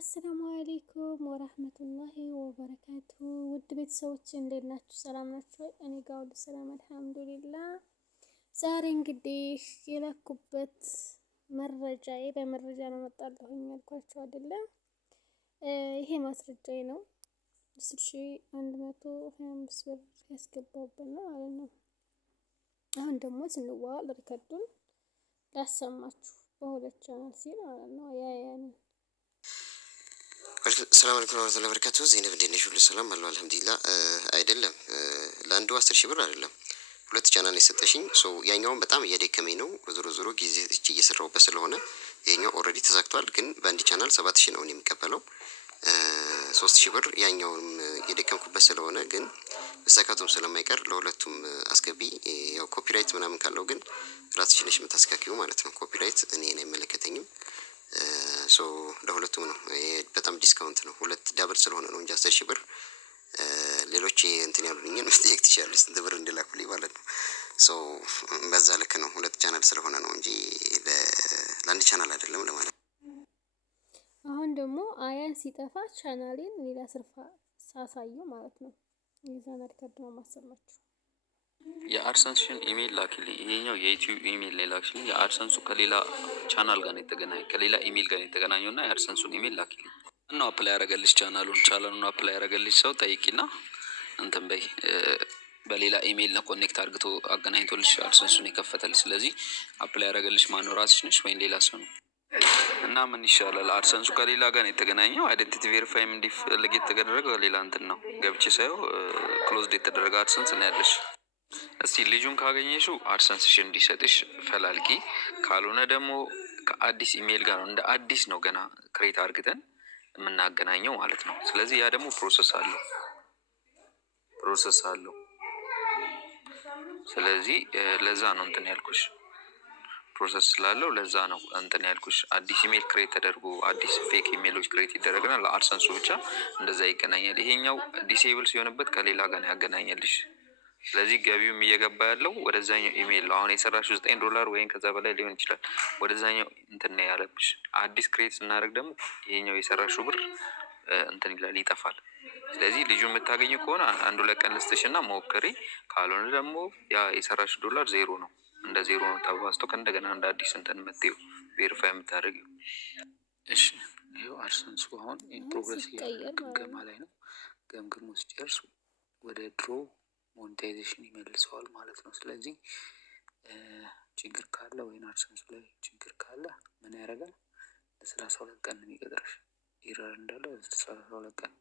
አሰላሙ አለይኩም ወራህመቱላሂ ወበረካቱ። ውድ ቤተሰቦች እንዴት ናችሁ? ሰላም ናችሁ? እኔ ጋር ሁሉ ሰላም አልሐምዱሊላህ። ዛሬ እንግዲህ የላኩበት መረጃዬ በመረጃ ነው መጣለሁኝ ያልኳቸው አይደለም። ይሄ ማስረጃዬ ነው። 10125 ብር ያስገባውበት ነው ማለት ነው። አሁን ደግሞ ስንዋዋል ሪከርዱን ላሰማችሁ በሁለት ቻናል ሲል ማለት ነው። ያያንን ሰላም አለይኩም ወራህመቱላሂ ወበረካቱ። ዘይነብ እንዴት ነሽ? ሁሉ ሰላም አለው አልሐምዱሊላህ። አይደለም ለአንዱ 10,000 ብር አይደለም ሁለት ቻናል የሰጠሽኝ። ያኛውን በጣም እየደከመኝ ነው። ዞሮ ጊዜ እየሰራሁበት ስለሆነ ይሄኛው ኦልሬዲ ተሳክቷል። ግን በአንድ ቻናል 7,000 ነው የሚቀበለው። 3,000 ብር ያኛውንም የደከምኩበት ስለሆነ ግን መሳካቱም ስለማይቀር ለሁለቱም አስገቢ። ያው ኮፒራይት ምናምን ካለው ግን ራስሽ ነሽ የምታስካኪው ማለት ነው። ኮፒራይት እኔን አይመለከተኝም። ለሁለቱም ነው። በጣም ዲስካውንት ነው። ሁለት ዳብል ስለሆነ ነው እንጂ 10,000 ብር ሌሎች እንትን ያሉኝን መጠየቅ ትችላለች ስንት ብር እንድላኩልኝ ማለት ነው። በዛ ልክ ነው። ሁለት ቻናል ስለሆነ ነው እንጂ ለአንድ ቻናል አይደለም ለማለት ነው። አሁን ደግሞ አያን ሲጠፋ ቻናሌን ሌላ ስርፋ ሳሳየው ማለት ነው። የዛን ሪከርድ ነው ማሰማችሁ። የአድሰንስሽን ኢሜል ላኪልኝ። ይሄኛው የዩቲዩብ ኢሜል ላይ ላክልኝ። የአድሰንሱ ከሌላ ቻናል ጋር ነው የተገናኘ ከሌላ ኢሜል ጋር ነው የተገናኘው እና የአድሰንሱን ኢሜል ላኪልኝ እና አፕላይ ያደረገልሽ ቻናሉን አፕላይ ያደረገልሽ ሰው ጠይቂና እንትን በይ። በሌላ ኢሜል ነው ኮኔክት አድርግቶ አገናኝቶልሽ አድሰንሱን የከፈተልሽ። ስለዚህ አፕላይ ያደረገልሽ ማነው? ራስሽ ነሽ ወይም ሌላ ሰው ነው? እና ምን ይሻላል? አድሰንሱ ከሌላ ጋር ነው የተገናኘው። አይደንቲቲ ቬሪፋይም እንዲፈልግ የተደረገው ሌላ እንትን ነው። ገብቼ ሳየው ክሎዝድ የተደረገ አድሰንስ ነው ያለሽ። እስቲ ልጁን ካገኘሽው አድሰንስሽ እንዲሰጥሽ ፈላልጊ። ካልሆነ ደግሞ ከአዲስ ኢሜል ጋር ነው እንደ አዲስ ነው ገና ክሬት አድርገን የምናገናኘው ማለት ነው። ስለዚህ ያ ደግሞ ፕሮሰስ አለው። ስለዚህ ለዛ ነው እንትን ያልኩሽ። ፕሮሰስ ስላለው ለዛ ነው እንትን ያልኩሽ። አዲስ ኢሜል ክሬት ተደርጎ አዲስ ፌክ ኢሜሎች ክሬት ይደረግና ለአድሰንሱ ብቻ እንደዛ ይገናኛል። ይሄኛው ዲሴብል ሲሆንበት ከሌላ ጋር ያገናኛልሽ። ስለዚህ ገቢውም እየገባ ያለው ወደዛኛው ኢሜል ነው። አሁን የሰራሽው $9 ወይም ከዛ በላይ ሊሆን ይችላል። ወደዛኛው እንትን ነው ያለብሽ። አዲስ ክሬት ስናደርግ ደግሞ ይሄኛው የሰራሽው ብር እንትን ይላል፣ ይጠፋል። ስለዚህ ልጁ የምታገኙ ከሆነ አንድ ሁለት ቀን ልስጥሽና ሞክሪ። ካልሆነ ደግሞ ያ የሰራሽው $0 ዜሮ ነው፣ እንደ ዜሮ ነው ተባዝቶ ከእንደገና እንደ አዲስ እንትን መጥተው ቬሪፋይ የምታደርጊው። እሺ ይኸው አድሰንሱ አሁን ፕሮግረስ ገማ ላይ ነው። ገምግሞ ሲጨርስ ወደ ድሮ ሞኔታይዜሽን ይመልሰዋል ማለት ነው። ስለዚህ ችግር ካለ ወይም አድሰንሱ ላይ ችግር ካለ ምን ያደርጋል? ለ32 ቀን ነው የሚቀጥረሽ። ኢረር እንዳለ 32 ቀን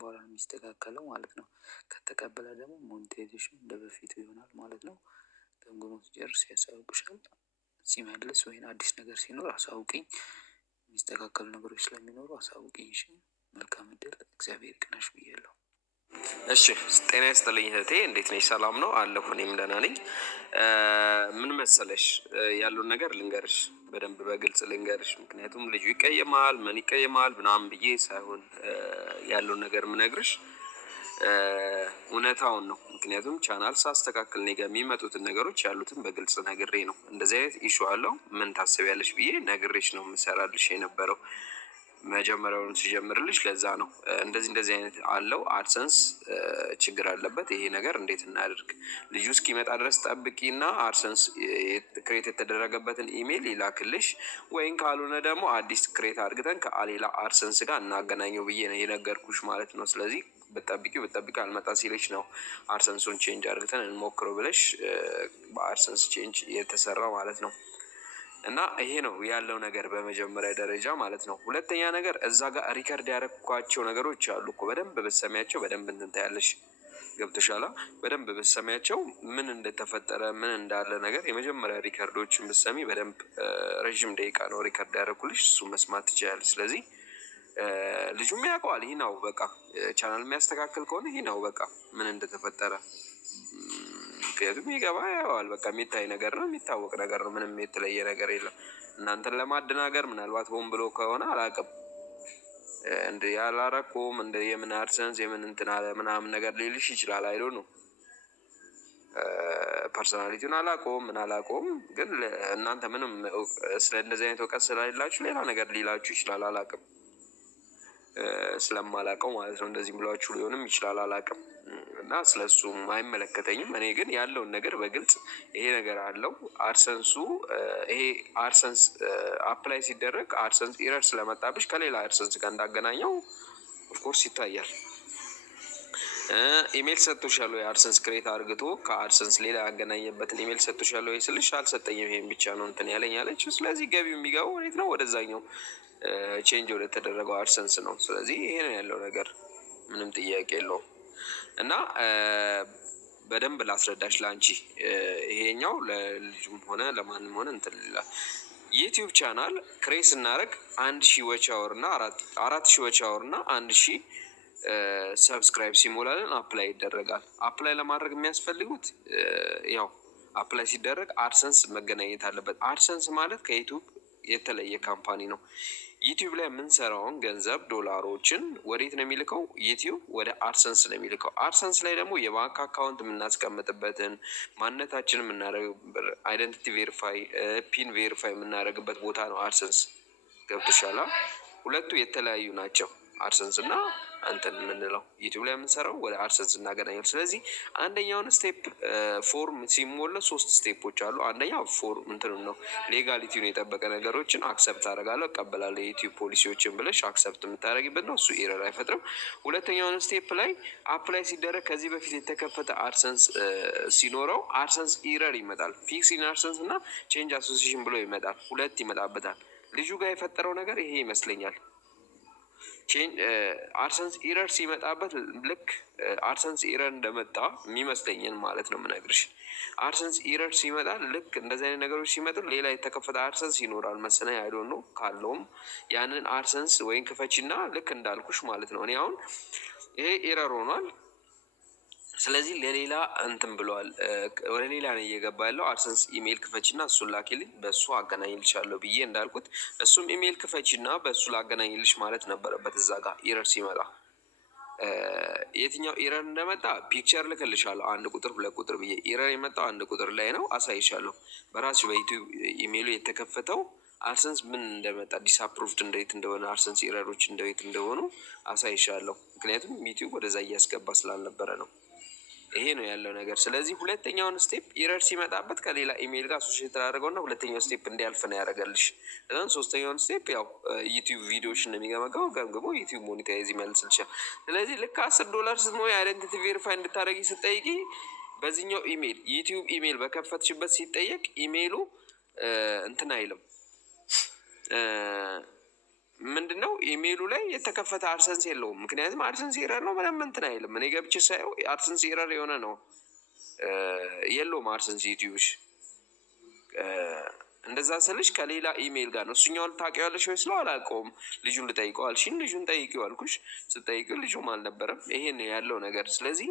በኋላ ነው የሚስተካከለው ማለት ነው። ከተቀበለ ደግሞ ሞኔታይዜሽን እንደ በፊቱ ይሆናል ማለት ነው። ገምግሞ ሲጨርስ ያሳውቅሻል። ሲመልስ ወይም አዲስ ነገር ሲኖር አሳውቅኝ። የሚስተካከሉ ነገሮች ስለሚኖሩ አሳውቅኝ። እሺ፣ መልካም እድል። እግዚአብሔር ይቅናሽ ብያለሁ። እሺ ጤና ይስጥልኝ እህቴ፣ እንዴት ነሽ? ሰላም ነው አለሁ። እኔም ደህና ነኝ። ምን መሰለሽ ያለውን ነገር ልንገርሽ፣ በደንብ በግልጽ ልንገርሽ። ምክንያቱም ልጁ ይቀየማል ምናምን ብዬ ሳይሆን ያለውን ነገር ምነግርሽ እውነታውን ነው። ምክንያቱም ቻናል ሳስተካክል እኔ ጋር የሚመጡትን ነገሮች ያሉትን በግልጽ ነግሬ ነው። እንደዚህ አይነት ኢሹ አለው ምን ታስቢያለሽ ብዬ ነግሬሽ ነው የምሰራልሽ የነበረው መጀመሪያውን ሲጀምርልሽ። ለዛ ነው እንደዚህ አይነት አለው አድሰንስ ችግር አለበት። ይሄ ነገር እንዴት እናድርግ? ልጁ እስኪመጣ ድረስ ጠብቂና አድሰንስ ክሬት የተደረገበትን ኢሜል ይላክልሽ፣ ወይም ካልሆነ ደግሞ አዲስ ክሬት አድርገን ከሌላ አድሰንስ ጋር እናገናኘው ብዬ ነው የነገርኩሽ ማለት ነው። ስለዚህ ብጠብቂ አልመጣ ሲልሽ ነው አድሰንሱን ቼንጅ አድርገን እንሞክረው ብለሽ በአድሰንስ ቼንጅ የተሰራ ማለት ነው። እና ይሄ ነው ያለው ነገር በመጀመሪያ ደረጃ ማለት ነው። ሁለተኛ ነገር እዛ ጋር ሪከርድ ያደረኳቸው ነገሮች አሉ እኮ በደንብ ብትሰሚያቸው በደንብ እንትን ታያለሽ። ገብቶሻላ? በደንብ ብትሰሚያቸው ምን እንደተፈጠረ ምን እንዳለ ነገር የመጀመሪያ ሪከርዶችን ብትሰሚ በደንብ ረዥም ደቂቃ ነው ሪከርድ ያደረኩልሽ፣ እሱ መስማት ትችላለሽ። ስለዚህ ልጁም ያውቀዋል። ይህ ነው በቃ ቻናል የሚያስተካክል ከሆነ ይህ ነው በቃ ምን እንደተፈጠረ። ምክንያቱም ይገባ ያዋል። በቃ የሚታይ ነገር ነው፣ የሚታወቅ ነገር ነው። ምንም የተለየ ነገር የለም። እናንተን ለማደናገር ምናልባት ሆን ብሎ ከሆነ አላውቅም፣ እንደ ያላረኩም እንደ የምን አድሰንስ የምን እንትን አለ ምናምን ነገር ሊልሽ ይችላል። አይዶ ነው ፐርሶናሊቲውን አላውቀውም፣ ግን እናንተ ምንም ስለ እንደዚህ አይነት እውቀት ስለሌላችሁ ሌላ ነገር ሊላችሁ ይችላል። አላውቅም። ስለማላውቀው ማለት ነው። እንደዚህ ብሏችሁ ሊሆንም ይችላል አላውቅም፣ እና ስለሱም አይመለከተኝም። እኔ ግን ያለውን ነገር በግልጽ ይሄ ነገር አለው አድሰንሱ ይሄ አድሰንስ አፕላይ ሲደረግ አድሰንስ ኢረር ስለመጣብሽ ከሌላ አድሰንስ ጋር እንዳገናኘው ኦፍኮርስ ይታያል። ኢሜል ሰጥቶሻል ወይ? አድሰንስ ክሬት አርግቶ ከአድሰንስ ሌላ ያገናኘበትን ኢሜል ሰጥቶሻል ወይ ስልሽ አልሰጠኝም፣ ይሄን ብቻ ነው እንትን ያለኝ አለች። ስለዚህ ገቢው የሚገባው ወዴት ነው? ወደዛኛው ቼንጅ ወደ ተደረገው አድሰንስ ነው። ስለዚህ ይሄ ነው ያለው ነገር፣ ምንም ጥያቄ የለውም። እና በደንብ ላስረዳሽ ለአንቺ፣ ይሄኛው ለልጁም ሆነ ለማንም ሆነ እንትን ይላል። ዩቲዩብ ቻናል ክሬት ስናደርግ 1000 ዎች አወር እና 4000 ዎች አወር እና 1000 ሰብስክራይብ ሲሞላልን አፕላይ ይደረጋል። አፕላይ ለማድረግ የሚያስፈልጉት ያው አፕላይ ሲደረግ አድሰንስ መገናኘት አለበት። አድሰንስ ማለት ከዩቲዩብ የተለየ ካምፓኒ ነው። ዩቲዩብ ላይ የምንሰራውን ገንዘብ ዶላሮችን ወዴት ነው የሚልከው? ዩቲዩብ ወደ አድሰንስ ነው የሚልከው። አድሰንስ ላይ ደግሞ የባንክ አካውንት የምናስቀምጥበትን ማንነታችንን የምናደርግበት አይደንቲቲ ቬሪፋይ፣ ፒን ቬሪፋይ የምናደርግበት ቦታ ነው አድሰንስ። ገብቶሻል? ሁለቱ የተለያዩ ናቸው። አድሰንስ እና እንትን የምንለው ዩቲዩብ ላይ የምንሰራው ወደ አድሰንስ እናገናኛል። ስለዚህ አንደኛውን ስቴፕ ፎርም ሲሞላ 3 ስቴፖች አሉ። አንደኛ ፎርም እንትን ነው ሌጋሊቲውን የጠበቀ ነገሮችን አክሰፕት አደርጋለሁ እቀበላለሁ የዩቲዩብ ፖሊሲዎችን ብለሽ አክሰፕት የምታደርጊበት ነው። እሱ ኤረር አይፈጥርም። ሁለተኛውን ስቴፕ ላይ አፕላይ ሲደረግ ከዚህ በፊት የተከፈተ አድሰንስ ሲኖረው አድሰንስ ኤረር ይመጣል። ፊክሲንግ አድሰንስ እና ቼንጅ አሶሲሽን ብሎ ይመጣል። ሁለት ይመጣበታል። ልጁ ጋር የፈጠረው ነገር ይሄ ይመስለኛል። አድሰንስ ኢረር ሲመጣበት ልክ አድሰንስ ኢረር እንደመጣ የሚመስለኝን ማለት ነው የምነግርሽ። አድሰንስ ኢረር ሲመጣ ልክ እንደዚህ አይነት ነገሮች ሲመጡ ሌላ የተከፈተ አድሰንስ ይኖራል መሰለኝ። አይ ዶንት ኖ ካለውም ያንን አድሰንስ ወይም ክፈችና ልክ እንዳልኩሽ ማለት ነው። እኔ አሁን ይሄ ኢረር ሆኗል። ስለዚህ ለሌላ እንትን ብለዋል፣ ወደ ሌላ ነው እየገባ ያለው። አድሰንስ ኢሜይል ክፈችና እሱን ላኪልኝ በእሱ አገናኝልሻለሁ ብዬ እንዳልኩት እሱም ኢሜይል ክፈችና በእሱ ላገናኝልሽ ማለት ነበረበት። እዛ ጋር ኢረር ሲመጣ የትኛው ኢረር እንደመጣ ፒክቸር ልክልሻለሁ። 1 ቁጥር 2 ቁጥር ብዬ ኢረር የመጣው 1 ቁጥር ላይ ነው፣ አሳይሻለሁ። በራሱ በዩቲዩብ ኢሜይሉ የተከፈተው አድሰንስ ምን እንደመጣ ዲስአፕሩቭድ እንዴት እንደሆነ አድሰንስ ኢረሮች እንዴት እንደሆኑ አሳይሻለሁ። ምክንያቱም ዩቲዩብ ወደዛ እያስገባ ስላልነበረ ነው። ይሄ ነው ያለው ነገር። ስለዚህ ሁለተኛውን ስቴፕ ኢረር ሲመጣበት ከሌላ ኢሜይል ጋር አሶሺየት አደረገውና ሁለተኛው ስቴፕ እንዲያልፍ ነው ያደረገልሽ። እዛን ሶስተኛውን ስቴፕ ያው ዩቲዩብ ቪዲዮዎችን ነው የሚገመገመው፣ ገምግሞ ዩቲዩብ ሞኔታይዝ ይመልስልሻል። ስለዚህ ልክ $10 ስትሞይ አይደንቲቲ ቬሪፋይ እንድታደረጊ ስጠይቂ በዚህኛው ኢሜይል ዩቲዩብ ኢሜይል በከፈትሽበት ሲጠየቅ ኢሜይሉ እንትን አይልም። ምንድን ነው ኢሜይሉ ላይ የተከፈተ አድሰንስ የለውም። ምክንያቱም አድሰንስ ኤረር ነው፣ ምንም እንትን አይልም። እኔ ገብቼ ሳየው አድሰንስ ኤረር የሆነ ነው የለውም አድሰንስ ዩቲዩብሽ። እንደዛ ስልሽ ከሌላ ኢሜይል ጋር ነው። እሱኛውን ታውቂዋለሽ ወይ ስለው አላውቀውም፣ ልጁን ልጠይቀው አልሽኝ። ልጁን ጠይቂው አልኩሽ፣ ስጠይቂው ልጁም አልነበረም። ይሄን ያለው ነገር። ስለዚህ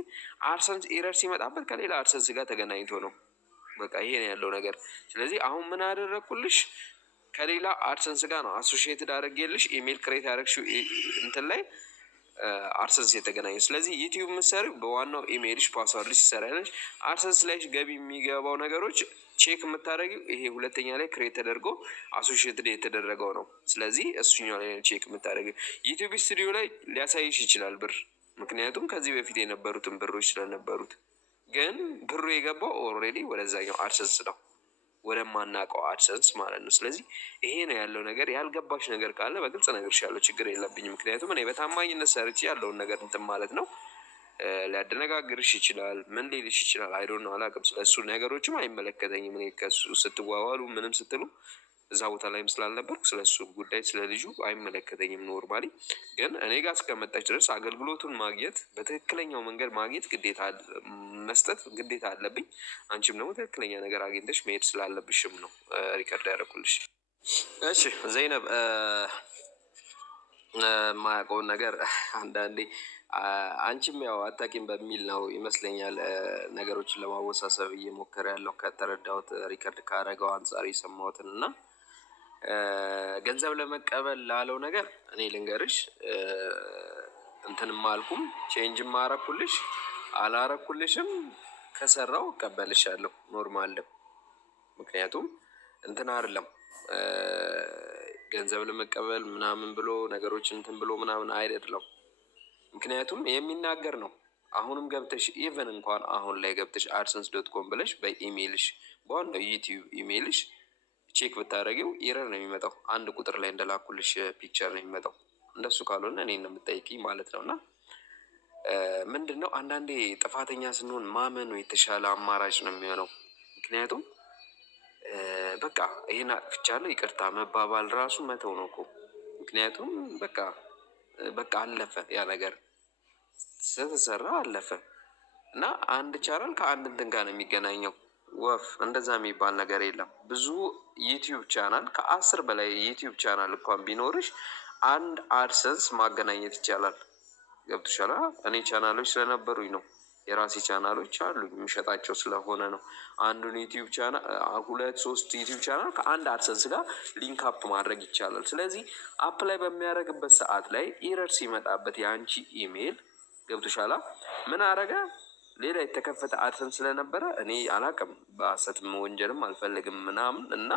አድሰንስ ኤረር ሲመጣበት ከሌላ አድሰንስ ጋር ተገናኝቶ ነው። በቃ ይሄን ያለው ነገር። ስለዚህ አሁን ምን አደረግኩልሽ? ከሌላ አድሰንስ ጋር ነው አሶሺየትድ አድርጌልሽ ኢሜይል ክሬት ያደረግሽው እንትን ላይ አድሰንስ የተገናኘ። ስለዚህ ዩቲዩብ የምትሰሪው በዋናው ኢሜይልሽ ፓስዋርድ ሲሰራለሽ፣ አድሰንስ ላይ ገቢ የሚገባው ነገሮች ቼክ የምታደርጊው ይሄ ሁለተኛ ላይ ክሬት ተደርጎ አሶሺየትድ የተደረገው ነው። ስለዚህ እሱኛው ላይ ቼክ የምታደርጊው ዩቲዩብ ስቱዲዮ ላይ ሊያሳይሽ ይችላል ብር፣ ምክንያቱም ከዚህ በፊት የነበሩትን ብሮች ስለነበሩት። ግን ብሩ የገባው ኦልሬዲ ወደዛኛው አድሰንስ ነው፣ ወደማናውቀው አድሰንስ ማለት ነው። ስለዚህ ይሄ ነው ያለው ነገር። ያልገባሽ ነገር ካለ በግልጽ እነግርሻለሁ፣ ችግር የለብኝም። ምክንያቱም እኔ በታማኝነት ሰርቼ ያለውን ነገር እንትን ማለት ነው። ሊያደነጋግርሽ ይችላል፣ ምን ሊልሽ ይችላል፣ አይ ዶንት ኖ አላውቅም። ስለሱ ነገሮችም አይመለከተኝም። እኔ ከሱ ስትዋዋሉ ምንም ስትሉ እዛ ቦታ ላይም ስላልነበርኩ ስለሱ ጉዳይ ስለ ልጁ አይመለከተኝም። ኖርማሊ ግን እኔ ጋር እስከመጣች ድረስ አገልግሎቱን ማግኘት በትክክለኛው መንገድ ማግኘት ግዴታ መስጠት ግዴታ አለብኝ። አንቺም ደግሞ ትክክለኛ ነገር አግኝተሽ መሄድ ስላለብሽም ነው ሪከርድ ያደረኩልሽ። እሺ ዘይነብ፣ የማያውቀውን ነገር አንዳንዴ አንቺም ያው አታውቂም በሚል ነው ይመስለኛል ነገሮችን ለማወሳሰብ እየሞከረ ያለው ከተረዳሁት ሪከርድ ካረገው አንጻር የሰማሁትን እና ገንዘብ ለመቀበል ላለው ነገር እኔ ልንገርሽ፣ እንትንም አልኩም ቼንጅም አረኩልሽ አላረኩልሽም ከሰራው እቀበልሻለሁ። ኖርማልም ምክንያቱም እንትን አይደለም ገንዘብ ለመቀበል ምናምን ብሎ ነገሮችን እንትን ብሎ ምናምን አይደለም። ምክንያቱም የሚናገር ነው። አሁንም ገብተሽ ኢቨን እንኳን አሁን ላይ ገብተሽ አድሰንስ ዶት ኮም ብለሽ በኢሜይልሽ በዋናው ዩቲዩብ ኢሜይልሽ ቼክ ብታደረጊው ኤረር ነው የሚመጣው። አንድ ቁጥር ላይ እንደላኩልሽ ፒክቸር ነው የሚመጣው። እንደሱ ካልሆነ እኔ ነው የምጠይቂኝ ማለት ነው። እና ምንድን ነው አንዳንዴ ጥፋተኛ ስንሆን ማመኑ የተሻለ አማራጭ ነው የሚሆነው። ምክንያቱም በቃ ይሄን አጥፍቻለሁ ይቅርታ መባባል ራሱ መተው ነው እኮ። ምክንያቱም በቃ አለፈ ያ ነገር ስትሰራ አለፈ። እና አንድ ቻናል ከአንድ እንትን ጋር ነው የሚገናኘው። ወፍ እንደዛ የሚባል ነገር የለም። ብዙ ዩቲዩብ ቻናል ከ10 በላይ ዩቲዩብ ቻናል እንኳን ቢኖርሽ አንድ አድሰንስ ማገናኘት ይቻላል። ገብቶሻል? እኔ ቻናሎች ስለነበሩኝ ነው። የራሴ ቻናሎች አሉኝ የሚሸጣቸው ስለሆነ ነው። አንዱን ዩቲዩብ ቻናል 2-3 ዩቲዩብ ቻናል ከአንድ አድሰንስ ጋር ሊንክ አፕ ማድረግ ይቻላል። ስለዚህ አፕ ላይ በሚያደርግበት ሰዓት ላይ ኢረር ሲመጣበት የአንቺ ኢሜይል ገብቶሻል ምን አረገ? ሌላ የተከፈተ አድሰንስ ስለነበረ እኔ አላቅም፣ በሀሰትም ወንጀልም አልፈልግም ምናምን እና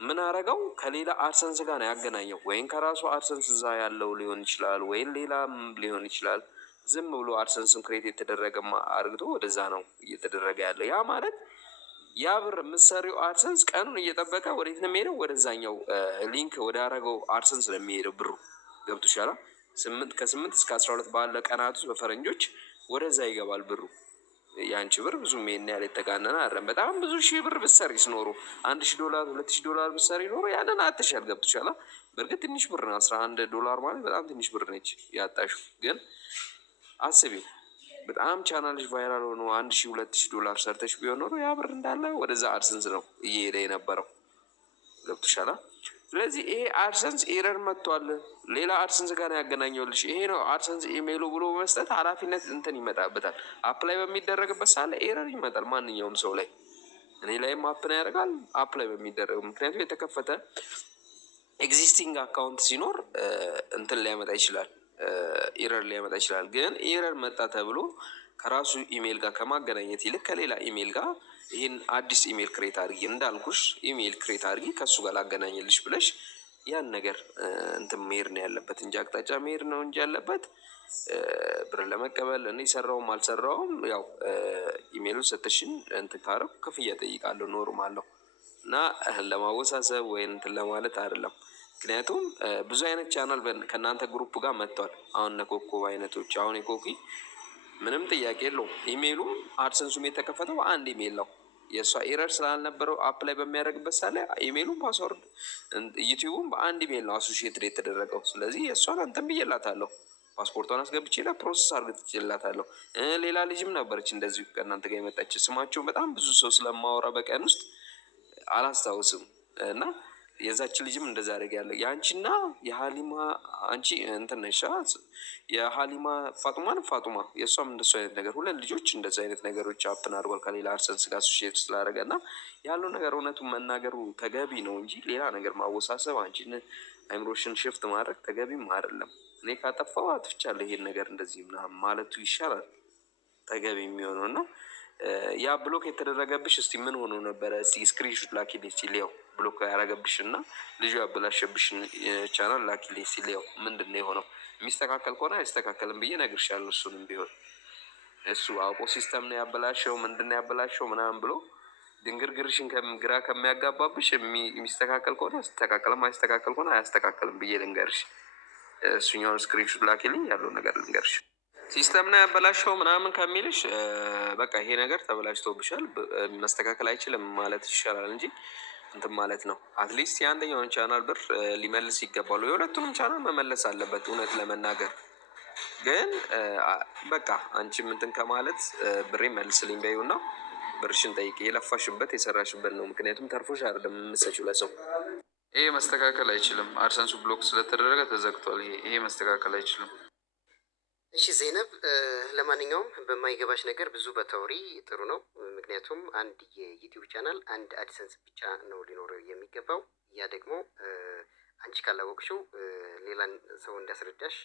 ምን አረገው? ከሌላ አድሰንስ ጋር ነው ያገናኘው። ወይም ከራሱ አድሰንስ እዛ ያለው ሊሆን ይችላል፣ ወይም ሌላም ሊሆን ይችላል። ዝም ብሎ አድሰንስን ክሬት የተደረገ አርግቶ ወደዛ ነው እየተደረገ ያለው። ያ ማለት ያ ብር የምትሰሪው አድሰንስ ቀኑን እየጠበቀ ወዴት ነው የሚሄደው? ወደዛኛው ሊንክ ወደ አረገው አድሰንስ ነው የሚሄደው ብሩ። ገብቶሻል? ከ8 እስከ 12 ባለ ቀናት ውስጥ በፈረንጆች ወደዛ ይገባል ብሩ። የአንቺ ብር ብዙም ይሄን ያህል የተጋነነ አይደለም። በጣም ብዙ ሺህ ብር ብትሰሪ ኖሮ $1000 $2000 ብትሰሪ ኖሮ ያንን አትሻል። ገብቶሻል? በእርግጥ ትንሽ ብር ነው። $11 ማለት በጣም ትንሽ ብር ነች ያጣሽው። ግን አስቢ፣ በጣም ቻናልሽ ቫይራል ሆኖ $1000-2000 ሰርተሽ ቢሆን ኖሮ ያ ብር እንዳለ ወደዛ አድሰንስ ነው እየሄደ የነበረው። ገብቶሻል? ስለዚህ ይሄ አድሰንስ ኤረር መጥቷል፣ ሌላ አድሰንስ ጋር ያገናኘውልሽ ይሄ ነው አድሰንስ ኢሜይሉ ብሎ መስጠት ኃላፊነት እንትን ይመጣበታል። አፕላይ በሚደረግበት ሳለ ኤረር ይመጣል ማንኛውም ሰው ላይ። እኔ ላይም አፕን ያደርጋል አፕላይ በሚደረግ ምክንያቱም የተከፈተ ኤግዚስቲንግ አካውንት ሲኖር እንትን ሊያመጣ ይችላል፣ ኤረር ሊያመጣ ይችላል። ግን ኤረር መጣ ተብሎ ከራሱ ኢሜይል ጋር ከማገናኘት ይልቅ ከሌላ ኢሜይል ጋር ይህን አዲስ ኢሜይል ክሬት አድርጊ እንዳልኩሽ ኢሜይል ክሬት አድርጊ ከእሱ ጋር ላገናኝልሽ ብለሽ ያን ነገር እንትን መሄድ ነው ያለበት እንጂ አቅጣጫ መሄድ ነው እንጂ ያለበት ብር ለመቀበል እኔ ሰራውም አልሰራውም ያው ኢሜይሉን ሰተሽን እንትን ካረኩ ክፍያ ጠይቃለሁ ኖርማል ነው። እና ለማወሳሰብ ወይም እንትን ለማለት አይደለም። ምክንያቱም ብዙ አይነት ቻናል ከእናንተ ግሩፕ ጋር መጥቷል። አሁን እነ ኮከብ አይነቶች አሁን የኮኪ ምንም ጥያቄ የለውም። ኢሜይሉም አድሰንሱም የተከፈተው በአንድ ኢሜይል ነው። የእሷ ኤረር ስላልነበረው አፕ ላይ በሚያደርግበት ሳለ ኢሜይሉም ፓስወርድ ዩቲዩቡም በአንድ ኢሜይል ነው አሶሺየትድ የተደረገው። ስለዚህ የእሷን እንትን ብዬላታለሁ፣ ፓስፖርቷን አስገብቼ ፕሮሰስ አድርጌላታለሁ። ሌላ ልጅም ነበረች እንደዚሁ ከእናንተ ጋር የመጣች ስማቸው በጣም ብዙ ሰው ስለማወራ በቀን ውስጥ አላስታውስም። እና የዛችን ልጅም እንደዛ አደረግ ያለ የአንቺና የሀሊማ አንቺ እንትን ነሻ የሀሊማ ፋጡማ የእሷም እንደሱ አይነት ነገር ሁለት ልጆች እንደዚ አይነት ነገሮች አፕን አድርጓል ከሌላ አድሰንስ ጋር አሶሺየት ስላደረገ እና ያለው ነገር እውነቱን መናገሩ ተገቢ ነው እንጂ ሌላ ነገር ማወሳሰብ አንቺን አይምሮሽን ሽፍት ማድረግ ተገቢም አይደለም። እኔ ካጠፋው አጥፍቻለሁ ይሄን ነገር እንደዚህ ምናምን ማለቱ ይሻላል ተገቢ የሚሆነው። እና ያ ብሎክ የተደረገብሽ እስቲ ምን ሆኖ ነበረ? እስቲ ስክሪንሹት ላኪልኝ ሲል ያው ብሎክ ያደረገብሽ እና ልጁ ያበላሸብሽን ቻናል ላኪልኝ ሲል ያው ምንድን ነው የሆነው? የሚስተካከል ከሆነ አይስተካከልም ብዬ እነግርሻለሁ። እሱንም ቢሆን እሱ አውቆ ሲስተም ነው ያበላሸው ምንድን ነው ያበላሸው ምናምን ብሎ ድንግርግርሽን ግራ ከሚያጋባብሽ የሚስተካከል ከሆነ ያስተካከልም አይስተካከል ከሆነ አያስተካከልም ብዬ ልንገርሽ። እሱኛውን ስክሪንሹት ላኪልኝ ያለው ነገር ልንገርሽ። ሲስተም ነው ያበላሸው ምናምን ከሚልሽ በቃ ይሄ ነገር ተበላሽቶብሻል መስተካከል አይችልም ማለት ይሻላል እንጂ እንትን ማለት ነው። አትሊስት የአንደኛውን ቻናል ብር ሊመልስ ይገባሉ። የሁለቱንም ቻናል መመለስ አለበት። እውነት ለመናገር ግን በቃ አንቺም እንትን ከማለት ብሬ መልስልኝ በይውና ብርሽን ጠይቂ። የለፋሽበት የሰራሽበት ነው። ምክንያቱም ተርፎሽ አይደለም የምትሰጪው ለሰው። ይሄ መስተካከል አይችልም። አድሰንሱ ብሎክ ስለተደረገ ተዘግቷል። ይሄ መስተካከል አይችልም። እሺ ዜነብ፣ ለማንኛውም በማይገባሽ ነገር ብዙ በተወሪ ጥሩ ነው። ምክንያቱም አንድ የዩቲዩብ ቻናል አንድ አድሰንስ ብቻ ነው ሊኖረው የሚገባው። ያ ደግሞ አንቺ ካላወቅሽው ሌላን ሰው እንዲያስረዳሽ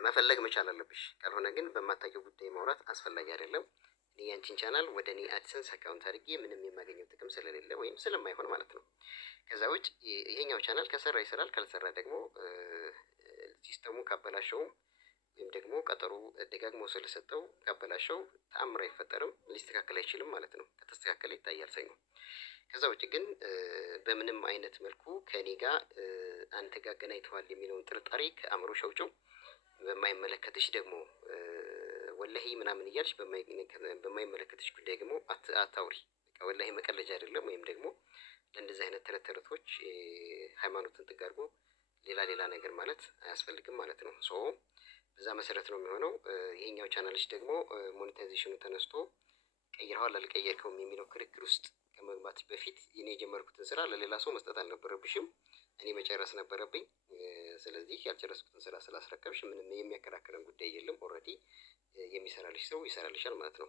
መፈለግ መቻል አለብሽ። ካልሆነ ግን በማታውቂው ጉዳይ ማውራት አስፈላጊ አይደለም። እኔ ያንቺን ቻናል ወደ እኔ አድሰንስ አካውንት አድርጌ ምንም የማገኘው ጥቅም ስለሌለ ወይም ስለማይሆን ማለት ነው። ከዛ ውጭ ይሄኛው ቻናል ከሰራ ይሰራል፣ ካልሰራ ደግሞ ሲስተሙ ካበላሸውም ወይም ደግሞ ቀጠሮ ደጋግሞ ስለሰጠው ካበላሸው ተአምር አይፈጠርም፣ ሊስተካከል አይችልም ማለት ነው። ከተስተካከለ ይታያል ሰኞ። ከዛ ውጭ ግን በምንም አይነት መልኩ ከእኔ ጋር አንተ ጋር አገናኝተዋል የሚለውን ጥርጣሬ ከአእምሮሽ አውጪው። በማይመለከትሽ ደግሞ ወላሂ ምናምን እያልሽ በማይመለከትሽ ጉዳይ ደግሞ አታውሪ። በቃ ወላሂ መቀለጃ አይደለም። ወይም ደግሞ ለእንደዚህ አይነት ተረት ተረቶች ሃይማኖትን ጥግ አድርጎ ሌላ ነገር ማለት አያስፈልግም ማለት ነው። ሶ በዛ መሰረት ነው የሚሆነው። ይሄኛው ቻናልሽ ደግሞ ሞኔታይዜሽኑ ተነስቶ ቀይረዋል አልቀየርከውም የሚለው ክርክር ውስጥ ከመግባትሽ በፊት እኔ የጀመርኩትን ስራ ለሌላ ሰው መስጠት አልነበረብሽም፣ እኔ መጨረስ ነበረብኝ። ስለዚህ ያልጨረስኩትን ስራ ስላስረከብሽ ምንም የሚያከራክረን ጉዳይ የለም። ኦልሬዲ የሚሰራልሽ ሰው ይሰራልሻል ማለት ነው።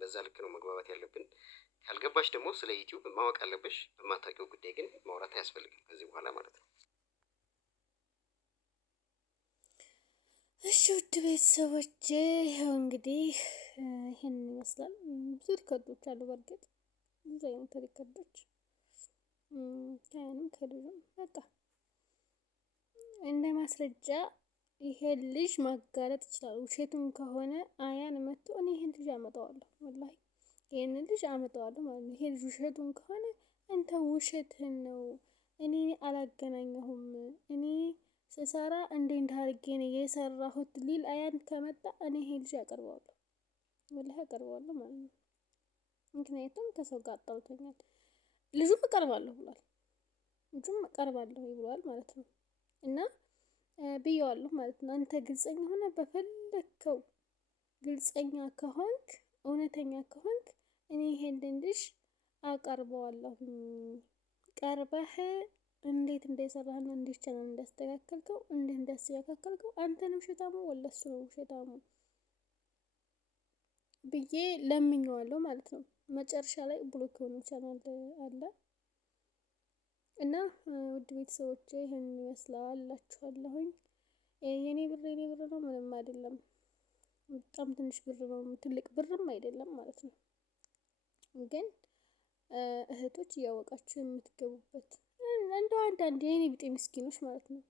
በዛ ልክ ነው መግባባት ያለብን። ካልገባሽ ደግሞ ስለ ዩቲዩብ ማወቅ አለብሽ። በማታውቂው ጉዳይ ግን ማውራት አያስፈልግም ከዚህ በኋላ ማለት ነው። እሺ ውድ ቤተሰቦች ይኸው እንግዲህ ይሄን ይመስላል። ብዙ ሪከርዶች አሉ። በእርግጥ ብዙ አይነት ሪከርዶች ከአያንም ከልጁም በቃ እንደ ማስረጃ ይሄን ልጅ ማጋለጥ ይችላል። ውሸቱን ከሆነ አያን መጥቶ እኔ ይሄን ልጅ አመጣዋለሁ፣ ወላሂ ይሄን ልጅ አመጣዋለሁ ማለት ነው። ይሄ ልጅ ውሸቱን ከሆነ አንተ ውሸትህን ነው፣ እኔ አላገናኘሁም፣ እኔ ስሰራ እንዴት አድርጌ ነው የሰራሁት ሊል አያን ከመጣ እኔ ይሄ ልጅ አቀርበዋለሁ፣ ወላሂ አቀርበዋለሁ ማለት ነው። ምክንያቱም ከሰው ጋር አጣልቶኛል። ልጁም እቀርባለሁ ብሏል፣ ልጁም እቀርባለሁ ብሏል ማለት ነው። እና ብየዋለሁ ማለት ነው። አንተ ግልጸኛ ሆነ በፈለከው ግልጸኛ ከሆንክ እውነተኛ ከሆንክ እኔ ይሄንን ልጅ አቀርበዋለሁ። ቀርበህ እንዴት እንደሰራህና እንዴት ቻናል እንዳስተካከልከው እንዴት እንዳስተካከልከው አንተ ነው ውሸታሙ ወላ እሱ ነው ውሸታሙ ብዬ ለምኜዋለሁ ማለት ነው። መጨረሻ ላይ ብሎክ የሆነው ቻናል አለ እና ውድ ቤተሰቦቼ ይሄን ይመስላል እላችኋለሁኝ። የኔ ብር ነው፣ ምንም አይደለም። በጣም ትንሽ ብር ነው፣ ትልቅ ብርም አይደለም ማለት ነው። ግን እህቶች እያወቃችሁ የምትገቡበት እንደው አንዳንድ የኔ ቢጤ ምስኪኖች ማለት ነው።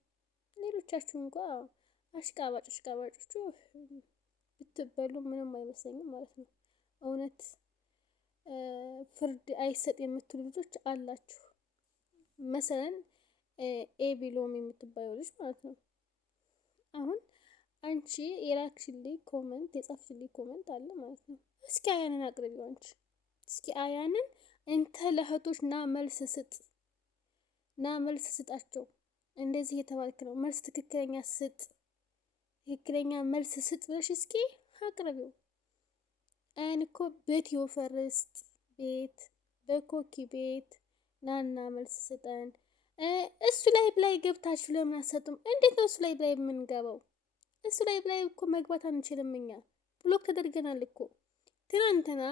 ሌሎቻችሁ እንኳ አሽቃባጮቹ ብትበሉ ምንም አይመስለኝም ማለት ነው። እውነት ፍርድ አይሰጥ የምትሉ ልጆች አላችሁ። መሰለን ኤቢሎም የምትባየው ልጅ ማለት ነው። አሁን አንቺ የላክሽልኝ ኮመንት የጻፍሽልኝ ኮመንት አለ ማለት ነው። እስኪ አያንን አቅርቢው አንቺ። እስኪ አያንን እንተ ለእህቶች ና መልስ ስጥ፣ ና መልስ ስጣቸው። እንደዚህ የተባልክ ነው መልስ ትክክለኛ ስጥ፣ ትክክለኛ መልስ ስጥ ብለሽ እስኪ አቅርቢው። አያን እኮ በቲዮ ፈርስት ቤት በኮኪ ቤት ናና መልስ ስጠን። እሱ ላይ ብላይ ገብታችሁ ለምን አትሰጡም? እንዴት ነው እሱ ላይ ብላይ የምንገባው? እሱ ላይ ብላይ እኮ መግባት አንችልም እኛ፣ ብሎክ ተደርገናል እኮ። ትናንትና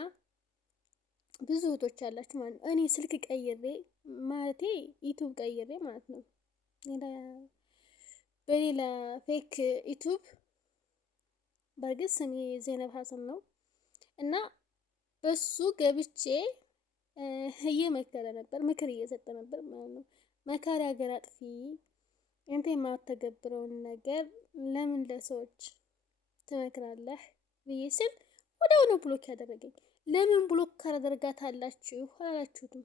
ብዙ እህቶች ያላችሁ ማለት ነው። እኔ ስልክ ቀይሬ ማለቴ ዩቲዩብ ቀይሬ ማለት ነው፣ በሌላ ፌክ ዩቲዩብ፣ በእርግጥ ስሜ ዜነብ ሀሰን ነው እና በሱ ገብቼ እየመከረ ነበር፣ ምክር እየሰጠ ነበር ማለት ነው። መካሪ ሀገር አጥፊ፣ አንተ የማትተገብረውን ነገር ለምን ለሰዎች ትመክራለህ ብዬ ስል ወዲያውኑ ብሎክ ያደረገኝ። ለምን ብሎክ ካደረጋታላችሁ አላላችሁትም?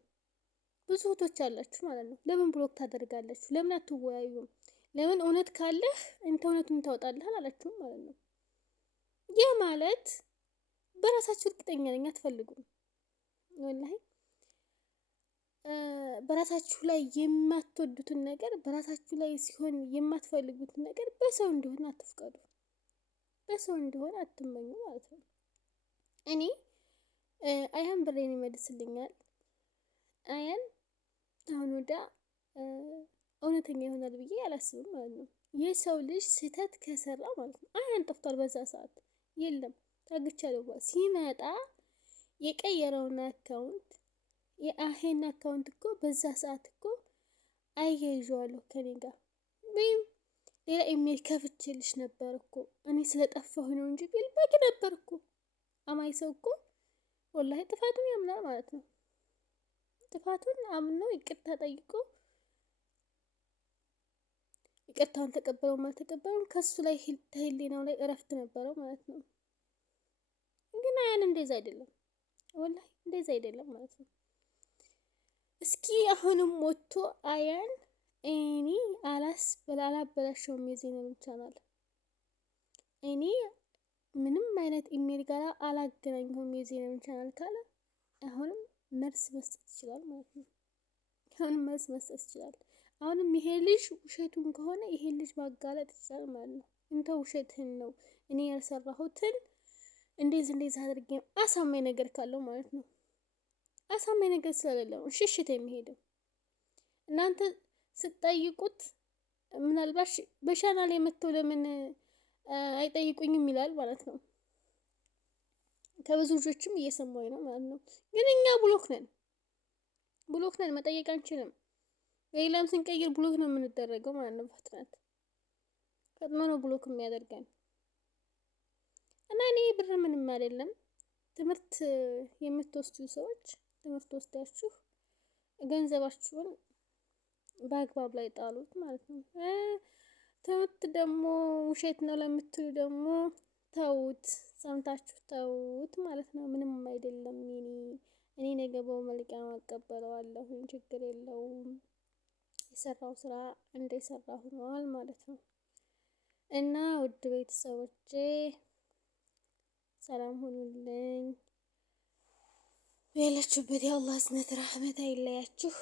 ብዙ እህቶች አላችሁ ማለት ነው። ለምን ብሎክ ታደርጋላችሁ? ለምን አትወያዩም? ለምን እውነት ካለህ እንተ እውነቱን ታወጣለህ አላላችሁም ማለት ነው። ይህ ማለት በራሳችሁ እርግጠኛ ነኝ አትፈልጉም። ወላሂ በራሳችሁ ላይ የማትወዱትን ነገር በራሳችሁ ላይ ሲሆን የማትፈልጉትን ነገር በሰው እንደሆነ አትፍቀዱ፣ በሰው እንደሆነ አትመኙ ማለት ነው። እኔ አያን ብሬን ይመልስልኛል፣ አያን አሁን ወዳ እውነተኛ ይሆናል ብዬ አላስብም ማለት ነው። የሰው ልጅ ስህተት ከሰራ ማለት ነው። አያን ጠፍቷል፣ በዛ ሰዓት የለም ታግቻለሁ። ሲመጣ የቀየረውን አካውንት የአሄን አካውንት እኮ በዛ ሰዓት እኮ አያይዤዋለሁ ከኔ ጋር፣ ወይም ሌላ ኢሜል ከፍቼልሽ ነበር እኮ እኔ ስለጠፋሁ ነው እንጂ ቢል በቂ ነበር እኮ። አማይ ሰው እኮ ወላሂ ጥፋቱን ያምናል ማለት ነው። ጥፋቱን አምኖ ይቅርታ ጠይቆ ይቅርታውን ተቀበለውም አልተቀበለውም ከሱ ላይ ህሊናው ላይ እረፍት ነበረው ማለት ነው። ግን አያን እንደዛ አይደለም፣ ወላሂ እንደዛ አይደለም ማለት ነው። እስኪ አሁንም ወጥቶ አያን እኔ አላበላሸውም የዜናውን ቻናል እኔ ምንም አይነት ኢሜል ጋር አላገናኘሁም የዜናውን ቻናል ካለ አሁንም መልስ መስጠት ይችላል ማለት ነው። አሁንም መልስ መስጠት ይችላል። አሁንም ይሄ ልጅ ውሸቱን ከሆነ ይሄ ልጅ ማጋለጥ ይችላል ማለት ነው። እንተ ውሸትህን ነው እኔ ያልሰራሁትን እንደዚህ አድርጌ አሳማኝ ነገር ካለው ማለት ነው። አሳማኝ ነገር ስለሌለው ሽሽት የሚሄደው እናንተ ስትጠይቁት ምናልባት በቻናል የመተው ለምን አይጠይቁኝም ይላል ማለት ነው። ከብዙ ልጆችም እየሰማሁኝ ነው ማለት ነው። ግን እኛ ብሎክ ነን መጠየቅ አንችልም። ሌላም ስንቀይር ብሎክ ነው የምንደረገው ማለት ነው። ፈጥኖ ነው ብሎክ የሚያደርገን እና እኔ ብር ምንም አይደለም። ትምህርት የምትወስዱ ሰዎች ትምህርት ወስዳችሁ ገንዘባችሁን በአግባብ ላይ ጣሉት ማለት ነው። ትምህርት ደግሞ ውሸት ነው ለምትሉ ደግሞ ተውት፣ ሰምታችሁ ተውት ማለት ነው። ምንም አይደለም። እኔ ነገ በመልቂያ አቀበለዋለሁ፣ ችግር የለውም። የሰራው ስራ እንደሰራ ሆኗል ማለት ነው። እና ውድ ቤተሰቦቼ ሰላም ሁኑልኝ። ያላችሁበት የአላህ እዝነት ረህመት አይለያችሁ።